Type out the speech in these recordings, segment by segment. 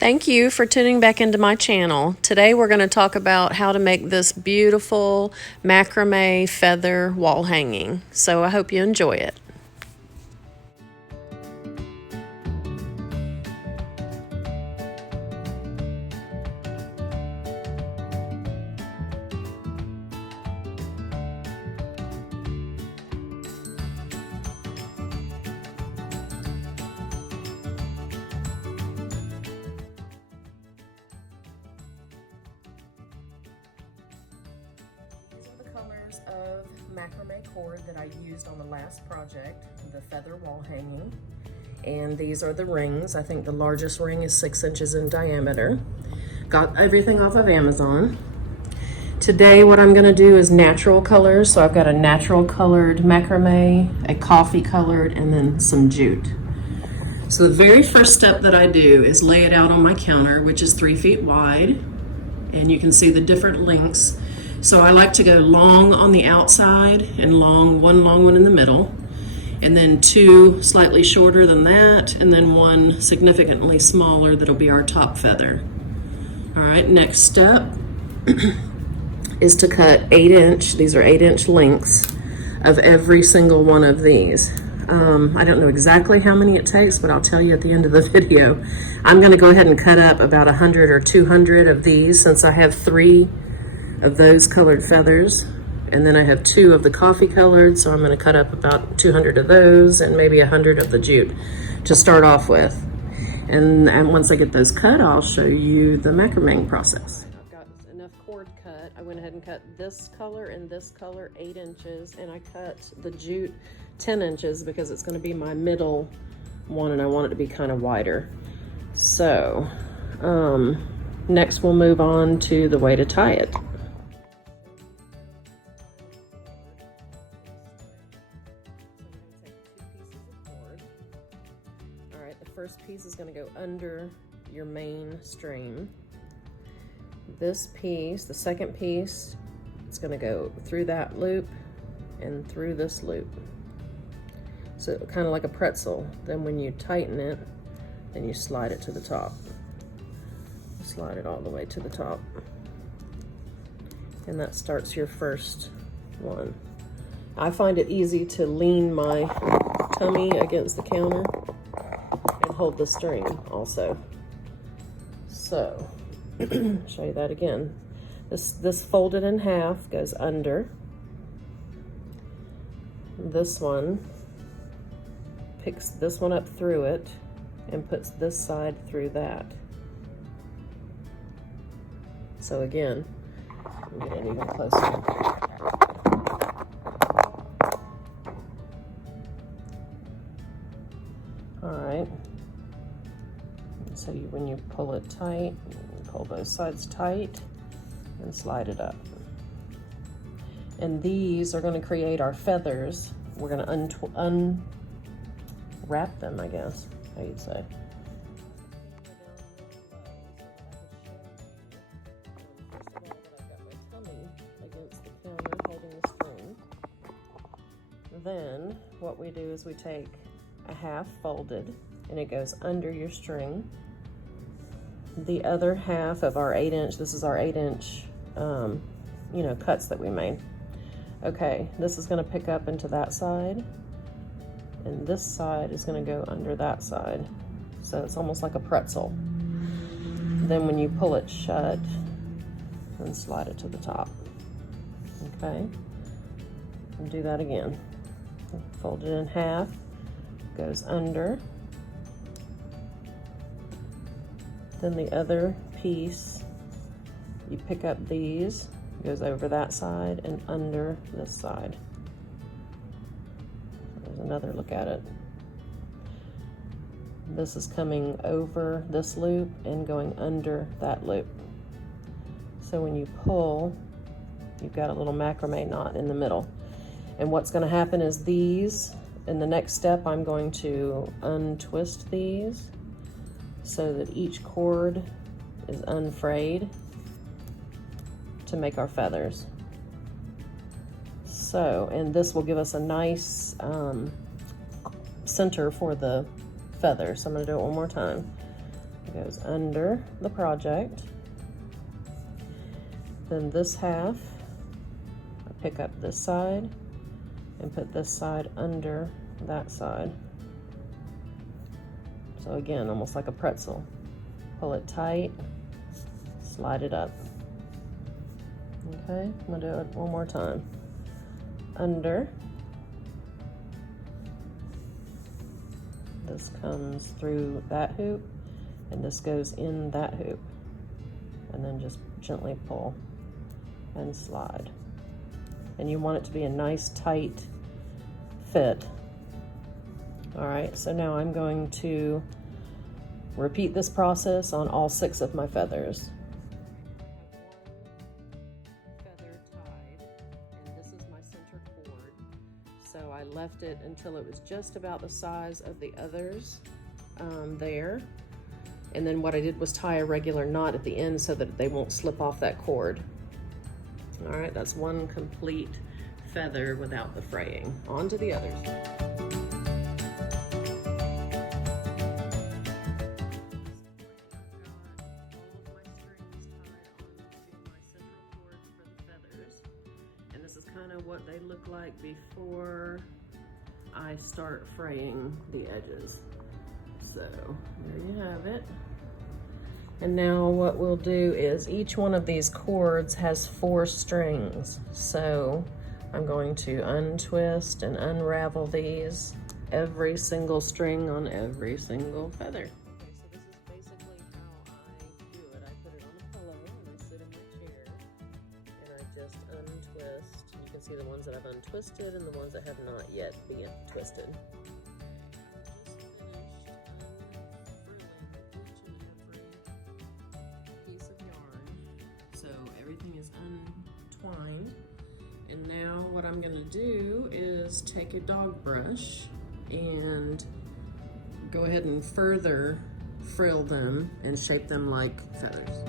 Thank you for tuning back into my channel. Today we're going to talk about how to make this beautiful macrame feather wall hanging. So I hope you enjoy it. Colors of macrame cord that I used on the last project, the feather wall hanging. And these are the rings. I think the largest ring is 6 inches in diameter. Got everything off of Amazon. Today what I'm gonna do is natural colors. So I've got a natural colored macrame, a coffee colored, and then some jute. So the very first step that I do is lay it out on my counter, which is 3 feet wide. And you can see the different lengths. So I like to go long on the outside and one long one in the middle, and then 2 slightly shorter than that, and then 1 significantly smaller that'll be our top feather. All right, next step is to cut 8-inch, these are 8-inch lengths of every single one of these. I don't know exactly how many it takes, but I'll tell you at the end of the video. I'm gonna go ahead and cut up about 100 or 200 of these since I have 3 of those colored feathers, and then I have 2 of the coffee colored, so I'm going to cut up about 200 of those and maybe 100 of the jute to start off with. And once I get those cut, I'll show you the macrame process. I've got enough cord cut. I went ahead and cut this color and this color 8 inches, and I cut the jute 10 inches because it's going to be my middle one and I want it to be kind of wider. So next we'll move on to the way to tie it. First piece is going to go under your main string. This piece, the second piece, it's going to go through that loop and through this loop. So kind of like a pretzel. Then when you tighten it, then you slide it to the top. Slide it all the way to the top. And that starts your first one. I find it easy to lean my tummy against the counter and hold the string also. So, show you that again. This folded in half goes under. This one picks this one up through it and puts this side through that. So again, I'm getting even closer. All right. So when you pull it tight, pull both sides tight and slide it up. And these are going to create our feathers. We're going to unwrap them, I guess, how you'd say. Then what we do is we take a half folded and it goes under your string. The other half of our 8-inch, this is our 8-inch cuts that we made. Okay, this is going to pick up into that side, and this side is going to go under that side, so it's almost like a pretzel. Then when you pull it shut, then slide it to the top. Okay, and do that again. Fold it in half, goes under. Then the other piece, you pick up these, goes over that side and under this side. There's another look at it. This is coming over this loop and going under that loop. So when you pull, you've got a little macrame knot in the middle. And what's going to happen is these, in the next step, I'm going to untwist these so that each cord is unfrayed to make our feathers. So, and this will give us a nice center for the feather. So I'm going to do it one more time. It goes under the project. Then this half, I pick up this side and put this side under that side. So again, almost like a pretzel. Pull it tight, slide it up. Okay, I'm gonna do it one more time. Under. This comes through that hoop, and this goes in that hoop. And then just gently pull and slide. And you want it to be a nice tight fit. All right, so now I'm going to repeat this process on all 6 of my feathers. Feather tied, and this is my center cord. So I left it until it was just about the size of the others there. And then what I did was tie a regular knot at the end so that they won't slip off that cord. All right, that's one complete feather without the fraying. On to the others. And this is kind of what they look like before I start fraying the edges. So there you have it. And now what we'll do is each one of these cords has 4 strings. So I'm going to untwist and unravel these, every single string on every single feather. Okay, so this is basically how I do it. I put it on a pillow and I sit in my chair and I just untwist. You can see the ones that I've untwisted and the ones that have not yet been twisted. Everything is untwined, and now what I'm going to do is take a dog brush and go ahead and further frill them and shape them like feathers.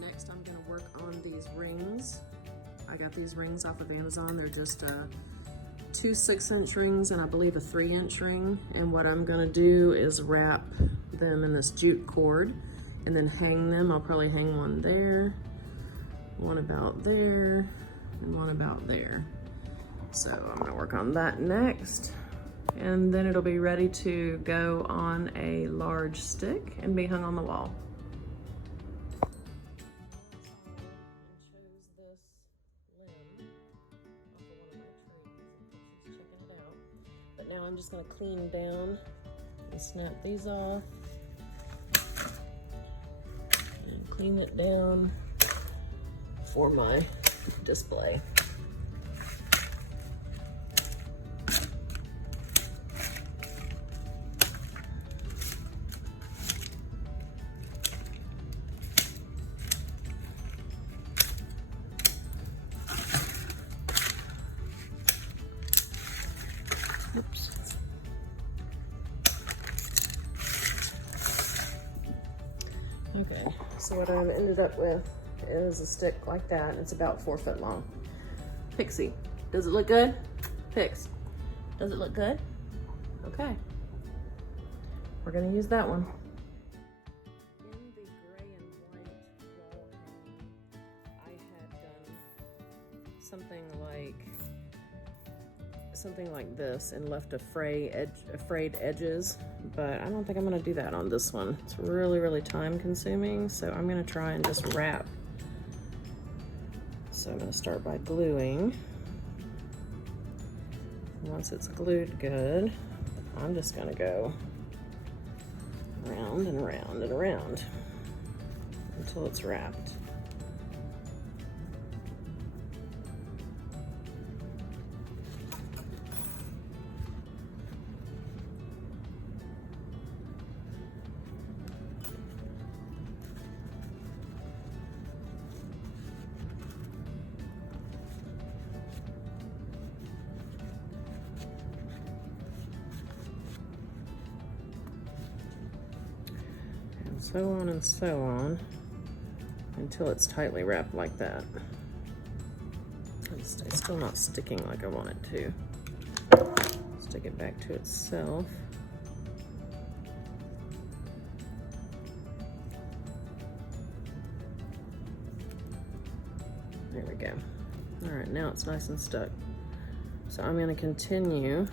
Next, I'm going to work on these rings. I got these rings off of Amazon. They're just 2 6-inch rings and I believe a 3-inch ring. And what I'm going to do is wrap them in this jute cord and then hang them. I'll probably hang one there, one about there, and one about there. So I'm going to work on that next. And then it'll be ready to go on a large stick and be hung on the wall. But now I'm just going to clean down and snap these off and clean it down for my display. Oops. Okay, so what I've ended up with is a stick like that, and it's about 4 foot long. Pixie, does it look good? Pix, does it look good? Okay, we're gonna use that one. In the gray and white wall hanging, I had done something like this and left a frayed edges, but I don't think I'm gonna do that on this one. It's really, really time consuming, so I'm gonna try and just wrap. So I'm gonna start by gluing. Once it's glued good, I'm just gonna go round and round and around until it's wrapped. So on and so on until it's tightly wrapped like that. It's still not sticking like I want it to. Stick it back to itself. There we go. All right, now it's nice and stuck. So I'm going to continue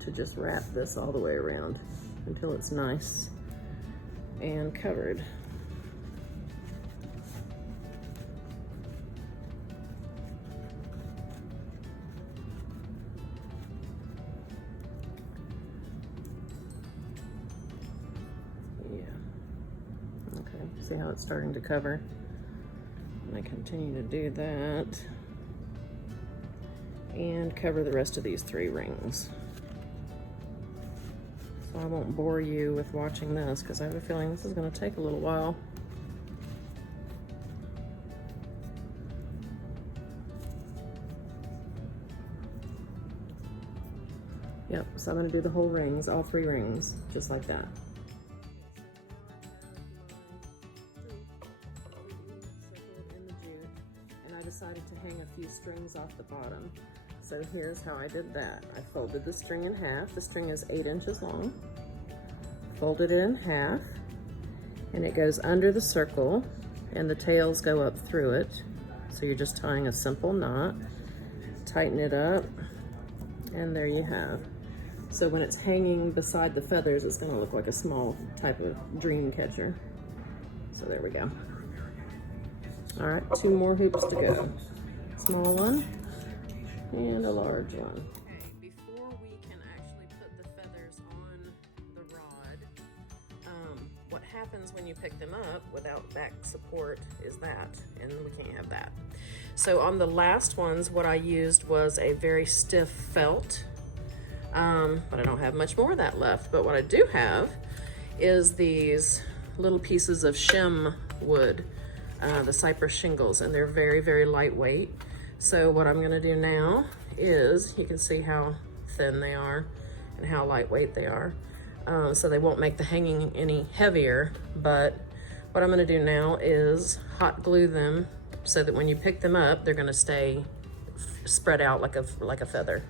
to just wrap this all the way around until it's nice and covered. Yeah. Okay, see how it's starting to cover? And I continue to do that and cover the rest of these 3 rings. So I won't bore you with watching this because I have a feeling this is going to take a little while. Yep, so I'm going to do the whole rings, all 3 rings, just like that. And I decided to hang a few strings off the bottom. So here's how I did that. I folded the string in half. The string is 8 inches long. Folded it in half, and it goes under the circle, and the tails go up through it. So you're just tying a simple knot. Tighten it up, and there you have. So when it's hanging beside the feathers, it's gonna look like a small type of dream catcher. So there we go. All right, 2 more hoops to go. Small one and a large one. Okay, before we can actually put the feathers on the rod, what happens when you pick them up without back support is that, and we can't have that. So on the last ones, what I used was a very stiff felt, but I don't have much more of that left. But what I do have is these little pieces of shim wood, the cypress shingles, and they're very, very lightweight. So what I'm gonna do now is, you can see how thin they are and how lightweight they are. So they won't make the hanging any heavier, but what I'm gonna do now is hot glue them so that when you pick them up, they're gonna stay spread out like a feather.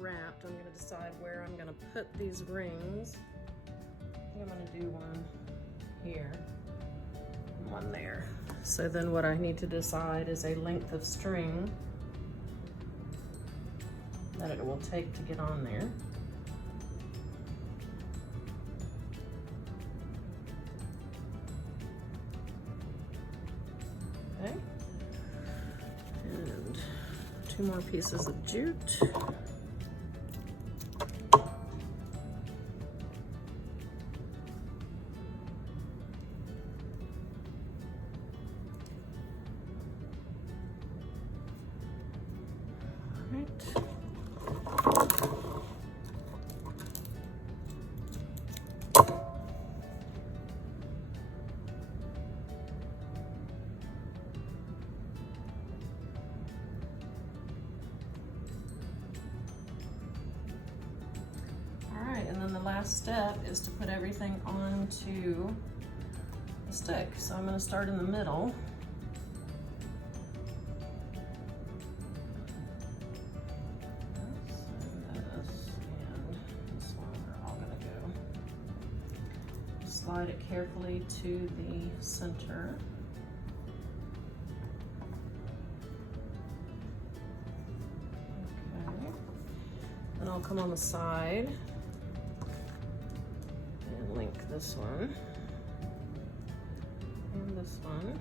Wrapped, I'm going to decide where I'm going to put these rings. I think I'm going to do one here and one there. So then what I need to decide is a length of string that it will take to get on there. Okay. And 2 more pieces of jute. And then the last step is to put everything onto the stick. So I'm going to start in the middle. This and this one are all going to go slide it carefully to the center. Okay. Then I'll come on the side and link this one and this one.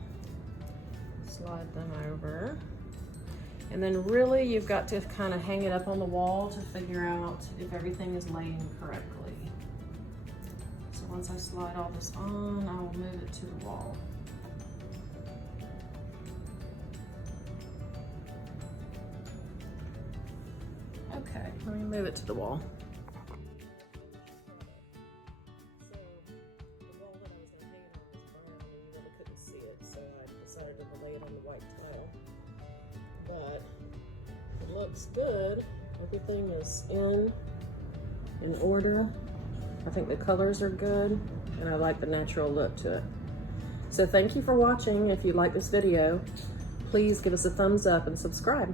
Slide them over. And then really you've got to kind of hang it up on the wall to figure out if everything is laying correctly. So once I slide all this on, I will move it to the wall. Okay, let me move it to the wall. So the wall that I was going to hang it on was brown and you really couldn't see it, so I decided to lay it on the white tile. But it looks good. Everything is in order. I think the colors are good and I like the natural look to it. So thank you for watching. If you like this video, please give us a thumbs up and subscribe.